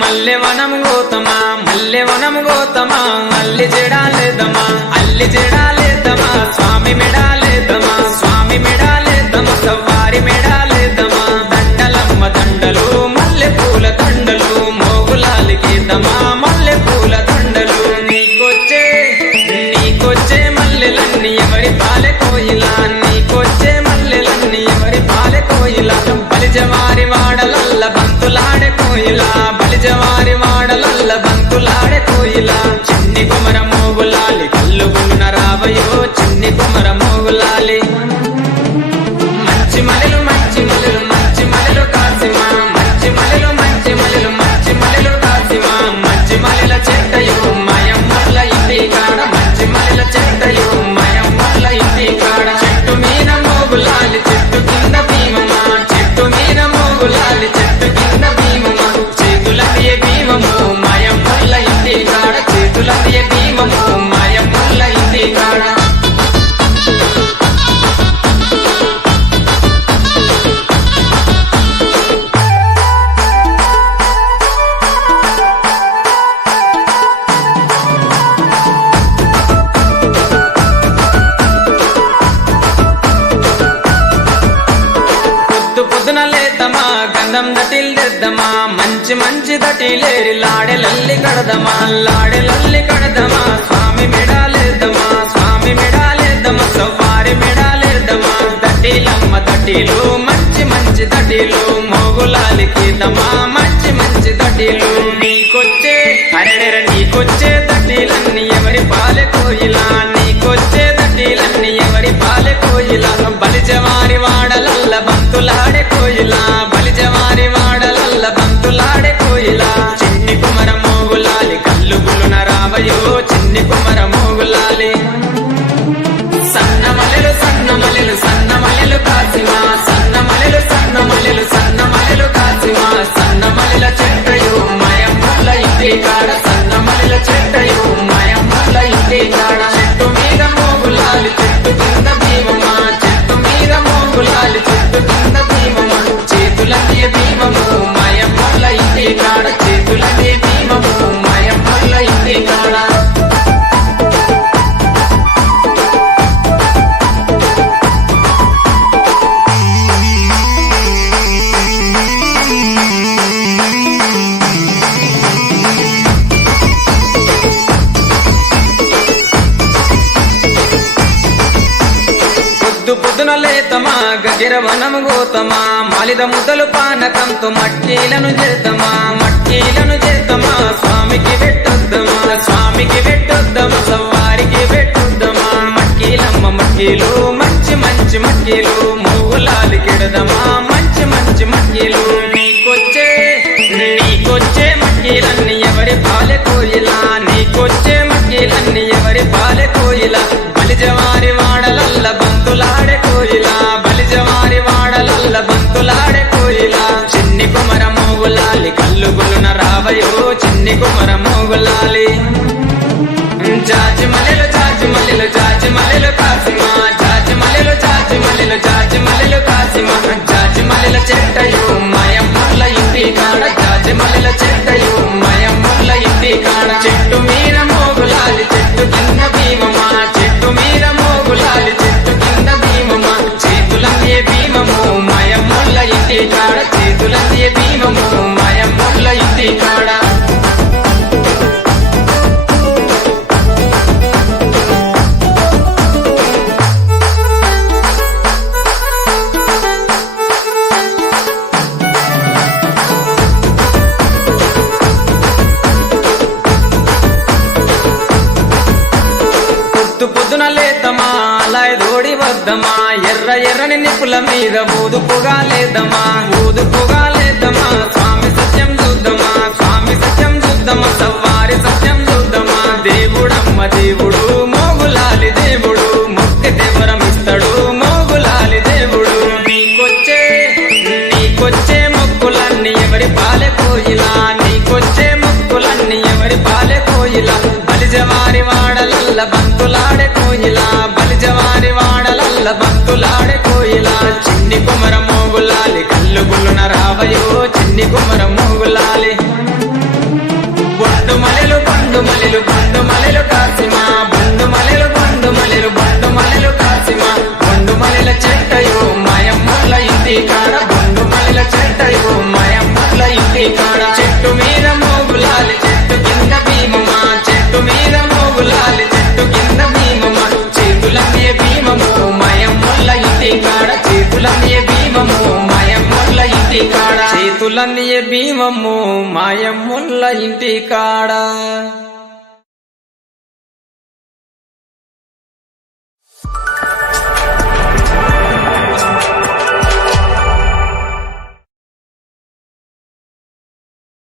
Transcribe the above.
మల్లెవనం గోతమా మల్లెవనం గోతమా అల్లి జడాలేదమా స్వామి మెడాలేదమా స్వామి మెడాలేదమా సవ్వారి మెడాలేదమా దండలమ్మ దండలు మల్లె పూల దండలు మోగులాలికేదమా మల్లె పూల దండలు నీకొచ్చే మల్లెలన్నీ ఎవరి పాలె కోయిలా నీకొచ్చే మల్లెలన్నీ ఎవరి పాలె కోయిలా బలిజవారి వాడలల్ల బంతులాడే కోయిలా బలిజవారి వాడలల్ల బంతులాడే కోయిలా చిన్ని కుమర మోగులాలి కల్లు గున్న రావయో చిన్ని కుమర మోగులాలి మంచి మలెలు మంచి మలెలు మంచి మలెలు కాసిమా మంచి మలెలు మంచి మలెలు మంచి మలెలు కాసిమా మంచి మలెల చెట్టయో మయమ్మల ఇంటి కాడ మంచి మలెల చెట్టయో మయమ్మల ఇంటి కాడ చెట్టు మీద మోగులాలి చెట్టు కింద భీమమా చెట్టు మీద మోగులాలి చెట్టు కింద భీమమా చేతులదియ భీమము మయమ్మల ఇంటి కాడ చేతులదియ భీమము మయమ్మల ఇంటి కాడ పొద్దున లేతమా గంధం దటిల్దెద్దమా మంచి మంచి దటిలేరి లాడెలల్లి కడదమా లాడెలల్లి కడదమా స్వామి మెడాలేద్దమా స్వామి మెడాలేద్దమా సవ్వారి మెడాలేద్దమా దటిలమ్మ దటిలు మంచి మంచి దటిలు మోగులాలికిదమా మంచి మంచి దటిలు నీకొచ్చే అరెడెర నీకొచ్చే దటిలన్నీ ఎవరి పాలె కోయిలా నీకొచ్చే దటిలన్నీ ఎవరి పాలె కోయిలా బలిజవారి వాడలల్ల బంతులాడే కోయిలా బలిజవారి వాడలల్ల బంతులాడే కోయిలా చిన్ని కుమర మోగులాలి కల్లు గులున రావయో చిన్ని కుమర మోగులాలి సన్న మలెలు సన్న మలెలు సన్న మలెలు కాసిమా సన్న మలెలు సన్న మలెలు సన్న మలెలు కాసిమా సన్న మలెల చెట్టయో మయమ్మల ఇంటి కాడ సన్న మలెల చెట్టయో మయమ్మల ఇంటి కాడ చెట్టు మీద మోగులాలి చెట్టు కింద భీమమా చెట్టు మీద మోగులాలి చెట్టు కింద భీమమా చేతులదియ భీమము మయమ్మల ఇంటి కాడ చేతులదియ భీమము మయమ్మల ఇంటి కాడ పొద్దున లేతమా గగిరవనము గోతమా మాలిద ముద్దలు పానకంతో మట్కీలను చేద్దామా మట్కీలను చేద్దామా స్వామికి పెట్టొద్దమా స్వామికి పెట్టొద్దమా సవ్వారికి పెట్టొద్దమా మట్కీలమ్మ మట్కీలు మంచి మంచి మట్కీలు మూగులాలి కెడదమా మంచి మంచి మట్కీలు నీకొచ్చే మట్కీలన్నీ ఎవరి పాలె కోయిలా నీకొచ్చే మట్కీలన్నీ ఎవరి పాలె కోయిలా బలిజవారి వాడలల్ల బంతులాడే కోయిలా బలిజవారి వాడలల్ల బంతులాడే కోయిలా చిన్ని కుమర మోగులాలి కల్లు గులున రావయో చిన్ని కుమర మోగులాలి జాజి మలెలు జాజి మలెలు జాజి మలెలు కాసిమా జాజి మలెలు జాజి మలెలు జాజి మలెలు కాసిమా జాజి మలెల చెట్టయో మయమ్మల ఇంటి కాడ జాజి మలెల చెట్టయో మయమ్మల ఇంటి కాడ చెట్టు మీద మోగులాలి చెట్టు కింద భీమమా చెట్టు మీద మోగులాలి చెట్టు కింద భీమమా చేతులదియ భీమము మయమ్మల ఇంటి కాడ చేతులదియ భీమము మయమ్మల ఇంటి కాడ పొద్దున లేతమా అలాయ్ దోడి వద్దమా ఎర్ర ఎర్రని నిప్పుల మీద ఊదుపుగా లేదమా ఊదుపుగా లేదమా స్వామి సత్యం చూద్దామా స్వామి సత్యం చూద్దామా సవ్వారి సత్యం చూద్దామా దేవుడమ్మ దేవుడు మోగులాలి దేవుడు మొక్కితే వరం ఇస్తాడు మోగులాలి దేవుడు నీకొచ్చే మొక్కులన్నీ ఎవరి పాలె కోయిలా నీకొచ్చే మొక్కులన్నీ ఎవరి పాలె కోయిలా బలిజవారి వాడలల్ల బంతులాడే కోయిలా బలిజవారి వాడలల్ల బంతులాడే కోయిలా చిన్ని కుమర మోగులాలి కల్లు గులున రావయో చిన్ని కుమర మోగులాలి మమ్ము మాయమ్ముల్ల ఇంటి కాడ